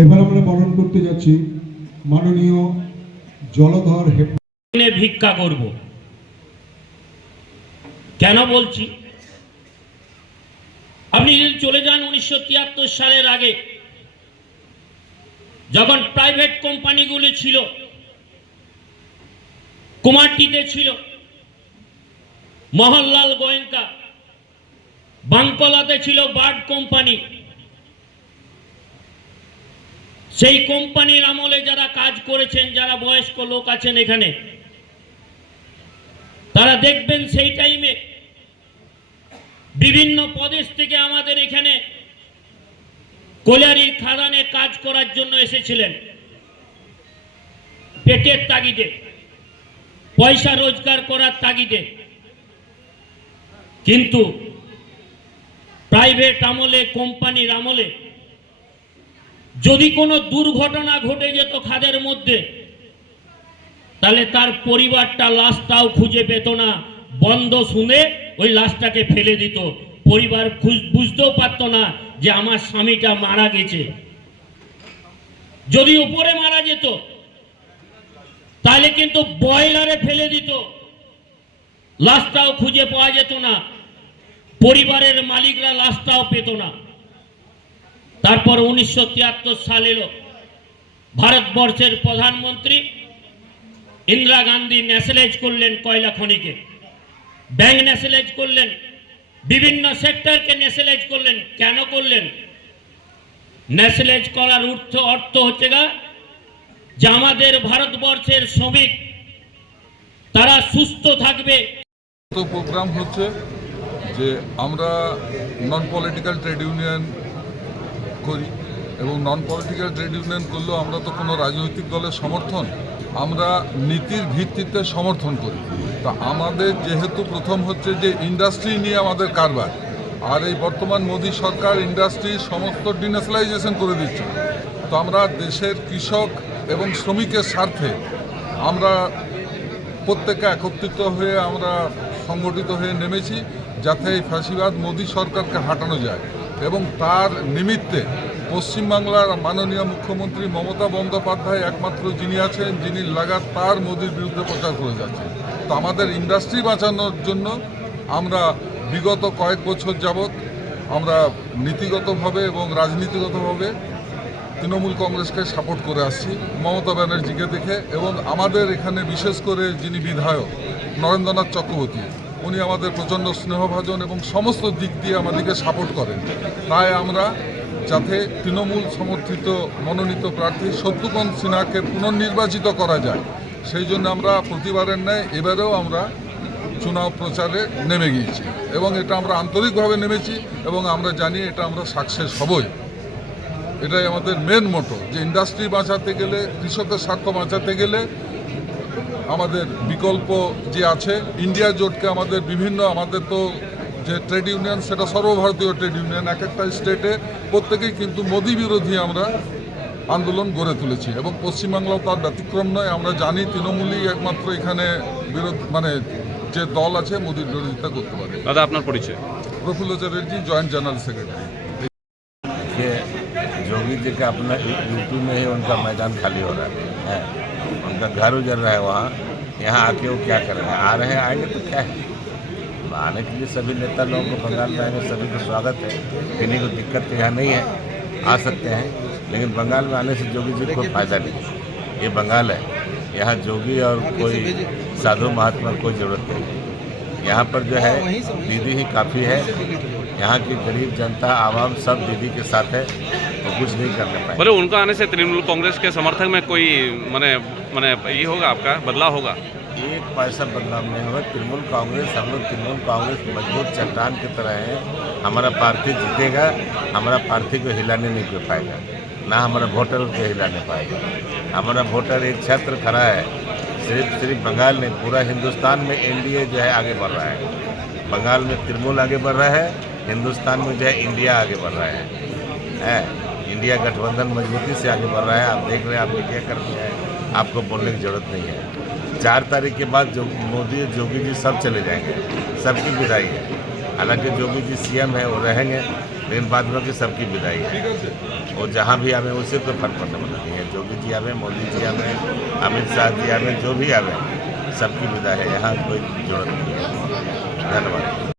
এবার আমরা বরণ করতে যাচ্ছি মাননীয় জলধর হেপ ভিক্ষা করব। কেন বলছি? আপনি যদি চলে যান উনিশশো তিয়াত্তর সালের আগে, যখন প্রাইভেট কোম্পানিগুলি ছিল, কুমারটিতে ছিল, মোহনলাল গোয়েঙ্কা বাঙ্কলাতে ছিল বার্ড কোম্পানি সেই কোম্পানির আমলে যারা কাজ করেছেন, যারা বয়স্ক লোক আছেন এখানে, তারা দেখবেন সেই টাইমে বিভিন্ন প্রদেশ থেকে আমাদের এখানে কল্যাণীর খাদানে কাজ করার জন্য এসেছিলেন। পেটের তাগিদে, পয়সা রোজগার করার তাগিদে। কিন্তু প্রাইভেট আমলে, কোম্পানির আমলে যদি কোনো দুর্ঘটনা ঘটে যেত খাদের মধ্যে, তাহলে তার পরিবারটা লাশটাও খুঁজে পেত না। বন্ধ শুনে ওই লাশটাকে ফেলে দিত। পরিবার বুঝতেও পারতো না যে আমার স্বামীটা মারা গেছে। যদি উপরে মারা যেত, তাহলে কিন্তু বয়লারে ফেলে দিত। লাশটাও খুঁজে পাওয়া যেত না। পরিবারের মালিকরা লাশটাও পেত না। তারপর উনিশশো তিয়াত্তর সাল এলো ভারতবর্ষের প্রধানমন্ত্রী ইন্দিরা গান্ধী ন্যাশনালাইজ করলেন কয়লা খনিকে। ব্যাংক ন্যাশনালাইজ করলেন, বিভিন্ন সেক্টরকে ন্যাশনালাইজ করলেন। কেন করলেন? ন্যাশনালাইজ করার অর্থ অর্থ হচ্ছে গা, যে আমাদের ভারতবর্ষের শ্রমিক, তারা সুস্থ থাকবে। প্রোগ্রাম হচ্ছে যে আমরা নন পলিটিক্যাল ট্রেড ইউনিয়ন করি এবং নন পলিটিক্যাল ট্রেড ইউনিয়ন করলেও আমরা তো কোনো রাজনৈতিক দলের সমর্থন, আমরা নীতির ভিত্তিতে সমর্থন করি। তা আমাদের যেহেতু প্রথম হচ্ছে যে ইন্ডাস্ট্রি নিয়ে আমাদের কারবার, আর এই বর্তমান মোদী সরকার ইন্ডাস্ট্রির সমস্ত ডিনেশনালাইজেশন করে দিচ্ছে। তো আমরা দেশের কৃষক এবং শ্রমিকের স্বার্থে আমরা প্রত্যেকে একত্রিত হয়ে আমরা সংগঠিত হয়ে নেমেছি, যাতে এই ফাঁসিবাদ মোদী সরকারকে হাঁটানো যায়। এবং তার নিমিত্তে পশ্চিমবাংলার মাননীয় মুখ্যমন্ত্রী মমতা বন্দ্যোপাধ্যায় একমাত্র যিনি আছেন, যিনি লাগাতার মোদির বিরুদ্ধে প্রচার করে যাচ্ছেন। তো আমাদের ইন্ডাস্ট্রি বাঁচানোর জন্য আমরা বিগত কয়েক বছর যাবৎ আমরা নীতিগতভাবে এবং রাজনীতিগতভাবে তৃণমূল কংগ্রেসকে সাপোর্ট করে আসছি, মমতা ব্যানার্জিকে দেখে এবং আমাদের এখানে বিশেষ করে যিনি বিধায়ক নরেন্দ্রনাথ চক্রবর্তী উনি আমাদের প্রচণ্ড স্নেহভাজন এবং সমস্ত দিক দিয়ে আমাদেরকে সাপোর্ট করেন। তাই আমরা যাতে তৃণমূল সমর্থিত, মনোনীত প্রার্থী শত্রুঘ্ন সিনহাকে পুনর্নির্বাচিত করা যায়, সেই জন্য আমরা প্রতিবারের ন্যায় এবারেও আমরা চুনাव প্রচারে নেমে গিয়েছি এবং এটা আমরা আন্তরিকভাবে নেমেছি এবং আমরা জানি এটা আমরা সাকসেস হবই। এটাই আমাদের মেন মোটো যে ইন্ডাস্ট্রি বাঁচাতে গেলে, কৃষকের স্বার্থ বাঁচাতে গেলে আমাদের বিকল্প যে আছে ইন্ডিয়া জোটকে আমাদের বিভিন্ন আমাদের তো যে ট্রেড ইউনিয়ন সেটা সর্বভারতীয় ট্রেড ইউনিয়ন এক একটা স্টেটে প্রত্যেকেই কিন্তু মোদী বিরোধী আমরা আন্দোলন গড়ে তুলেছি এবং পশ্চিমবাংলাও তার ব্যতিক্রম নয় আমরা জানি তৃণমূলই একমাত্র এখানে বিরোধ মানে যে দল আছে মোদীর বিরোধিতা করতে পারে দাদা আপনার পরিচয় Prafulla Chatterjee joint general secretary कि जोगी जी का अपना यूपी में ही उनका मैदान खाली हो रहा है उनका घर उजर रहा है वहाँ, यहाँ आके वो क्या कर रहे हैं? आ रहे हैं, आएँगे तो क्या है? आने के लिए सभी नेता लोगों को बंगाल में आएँगे, सभी को स्वागत है। किन्हीं को दिक्कत तो यहाँ नहीं है, आ सकते हैं, लेकिन बंगाल में आने से जोगी जी को फ़ायदा नहीं ये बंगाल है, यहाँ जोगी और कोई साधु महात्मा कोई ज़रूरत नहीं है। यहाँ पर जो है दीदी ही काफ़ी है। यहाँ की गरीब जनता आवाम सब दीदी के साथ है तो कुछ नहीं करने पाए बोले उनका आने से तृणमूल कांग्रेस के समर्थक में कोई मैंने मैंने ये होगा आपका बदलाव होगा? एक पैसा बदलाव नहीं हुआ तृणमूल कांग्रेस हम लोग तृणमूल कांग्रेस मज़बूत चट्टान की तरह है। हमारा पार्टी जीतेगा हमारा पार्टी को हिलाने नहीं कर पाएगा। ना हमारा वोटर को हिलाने पाएगा। हमारा वोटर एक क्षेत्र खड़ा है सिर्फ़ सिर्फ़ बंगाल नहीं, पूरा हिंदुस्तान में एनडीए जो है आगे बढ़ रहा है। बंगाल में तृणमूल आगे बढ़ रहा है, हिंदुस्तान में जो है इंडिया आगे बढ़ रहा है। है? इंडिया गठबंधन मजबूती से आगे बढ़ रहा है। आप देख रहे हैं आप मीडिया कर रहे हैं? आपको बोलने की ज़रूरत नहीं है। चार तारीख के बाद जो मोदी जोगी जी सब चले जाएँगे। सबकी विदाई है। हालाँकि जोगी जी सीएम है, वो रहेंगे, लेकिन बाद में सबकी विदाई है। और जहाँ भी आवे उसे पे फट पड़ने नहीं है। जोगी जी आवे, मोदी जी आवे, अमित शाह जी आवे, जो भी आवे, सबकी विदा है। यहाँ कोई ज़रूरत नहीं है। धन्यवाद।